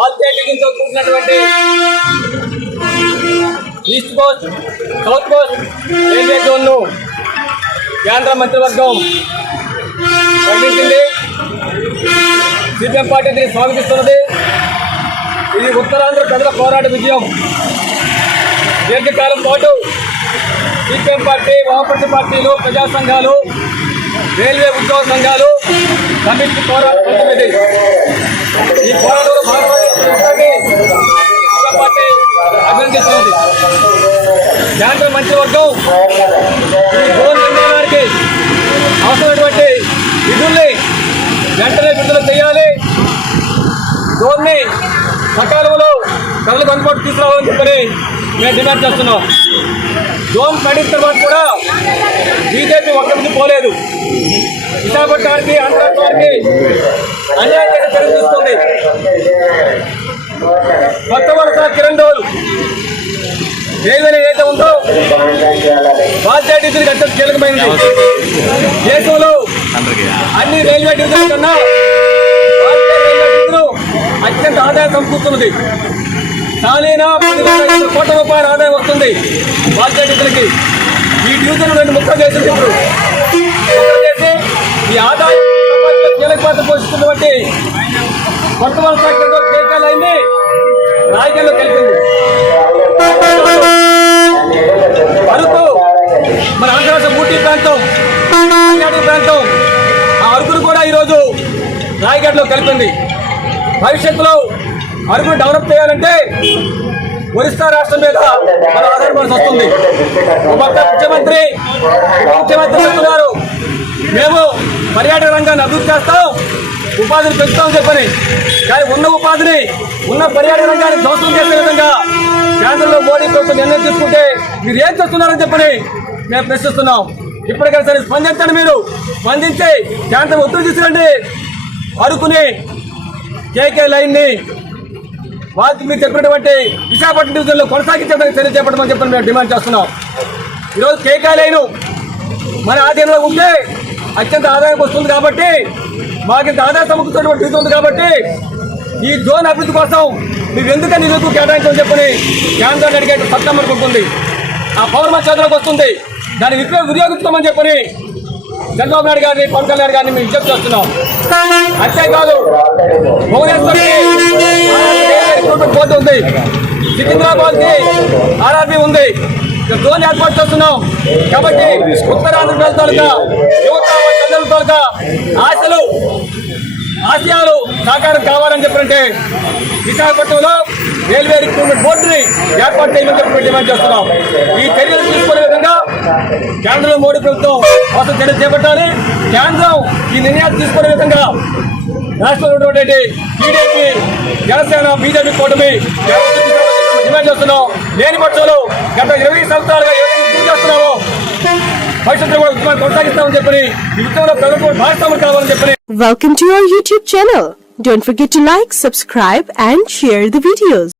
నుంచి వస్తున్నటువంటి east coast south coast railway జోన్ను కేంద్ర మంత్రివర్గం ప్రకటించింది సిపిఎం పార్టీ దీన్ని స్వాగతిస్తున్నది. ఇది ఉత్తరాంధ్ర ప్రజల పోరాట విజయం దీర్ఘకాలం పాటు సిపిఎం పార్టీ వామపక్ష పార్టీలు ప్రజా సంఘాలు రైల్వే ఉద్యోగ సంఘాలు సమిష్టి పోరాటం ఈ పోరాటంలో భాగమైన సిపిఎం పార్టీ అభినందిస్తున్నది కేంద్ర మంత్రివర్గం ఈ జోన్ అవసరమైనటువంటి నిధుల్ని వెంటనే విడుదల చేయాలి జోన్ని సకాలంలో ప్రజలకు అందుబాటు తీసుకురావాలని చెప్పని మేము డిమాండ్ చేస్తున్నాం జోన్ పడిన తర్వాత కూడా బీజేపీ ఒక్క ముందు పోలేదు విశాఖపట్నానికి ఆంధ్రప్రదేశ్కి అన్యాయం చేసే చర్య తీసుకుంది కొత్త వలస కిరణ్ డోల్ రైల్వే ఏదైతే ఉందో బాధ్యత అత్యంత కీలకమైనది దేశంలో అన్ని రైల్వే డివిజన్ కన్నా అత్యంత ఆదాయం సమకూరుతున్నది సాలీనా పది వేల కోట్ల రూపాయల ఆదాయం వస్తుంది బాధ్యత డివిజన్కి ఈ డివిజన్ రెండు ముక్కలు చేసింది ఇప్పుడు. చేసి ఈ ఆదాయం కీలక పాత్ర పోషిస్తున్నటువంటి కొత్త వలస కేంద్రం రాజకీయాల్లో కలిపింది. అరకు మన ఆంధ్రప్రదేశ్ ఊటీ ప్రాంతం ప్రాంతం ఆ అరకును కూడా ఈరోజు రాయగఢ్లో కలిపింది. భవిష్యత్తులో అరకు డెవలప్ చేయాలంటే ఒరిస్సా రాష్ట్రం మీద మనం ఆధారపడాల్సి వస్తుంది. ముఖ్యమంత్రి ముఖ్యమంత్రి గారు మేము పర్యాటక రంగాన్ని అభివృద్ధి చేస్తాం ఉపాధిని పెంచుతామని చెప్పని. కానీ ఉన్న ఉపాధిని ఉన్న పర్యాటక రంగాన్ని దోషం చేసే విధంగా కేంద్రంలో మోడీ ప్రభుత్వం నిర్ణయం తీసుకుంటే మీరు ఏం చేస్తున్నారని చెప్పని మేము ప్రశ్నిస్తున్నాం. ఇప్పటికైనా సరే స్పందించండి మీరు. స్పందించి కేంద్రం ఒత్తిడి తీసుకురండి. అరుకుని కేకే లైన్ని వాళ్ళకి మీరు చెప్పినటువంటి విశాఖపట్నం డివిజన్లో కొనసాగించడానికి చర్య చేపట్టమని చెప్పని మేము డిమాండ్ చేస్తున్నాం. ఈరోజు కేకే లైను మన ఆధీనంలో ఉంటే అత్యంత ఆదాయం వస్తుంది కాబట్టి మాకు ఇంత ఆదాయం సమకూర్చున్నటువంటి స్థితి ఉంది కాబట్టి ఈ జోన్ అభివృద్ధి కోసం మీరు ఎందుకని నిధులకు కేటాయించమని చెప్పని కేంద్రాన్ని అడిగే సత్తా మనకు ఉంటుంది ఆ పవర్ మా వస్తుంది. దాన్ని వినియోగ వినియోగించుకోమని చెప్పని చంద్రబాబు నాయుడు గారిని పవన్ కళ్యాణ్ గారిని మేము విజ్ఞప్తి చేస్తున్నాం. అంతేకాదు భువనేశ్వర్ పోటీ ఉంది. సికింద్రాబాద్కి ఆర్ఆర్బీ ఉంది. జోన్ ఏర్పాటు చేస్తున్నాం. కాబట్టి ఉత్తరాంధ్ర ప్రజల తాలూకా యువత ప్రజల తాలూకా ఆశలు ఆశయాలు సాకారం కావాలని చెప్పారంటే విశాఖపట్నంలో రైల్వే రిక్రూట్మెంట్ బోర్డుని ఏర్పాటు చేయమని చెప్పి డిమాండ్ చేస్తున్నాం. ఈ చర్యలు తీసుకునే విధంగా కేంద్రంలో మోడీ ప్రభుత్వం అవసరం చర్యలు చేపట్టాలి. కేంద్రం ఈ నిర్ణయాలు తీసుకునే విధంగా రాష్ట్రంలో ఉన్నటువంటి టీడీపీ జనసేన బీజేపీ కూటమి డిమాండ్ చేస్తున్నాం లేని పక్షంలో గత ఇరవై సంవత్సరాలుగా ఏదైతే గుర్తు చేస్తున్నామో భవిష్యత్తులో కూడా ఉద్యమాన్ని కొనసాగిస్తామని చెప్పని ఈ ఉద్యమంలో ప్రభుత్వం భాగస్వాములు కావాలని చెప్పని Welcome to our YouTube channel. Don't forget to like, subscribe and share the videos.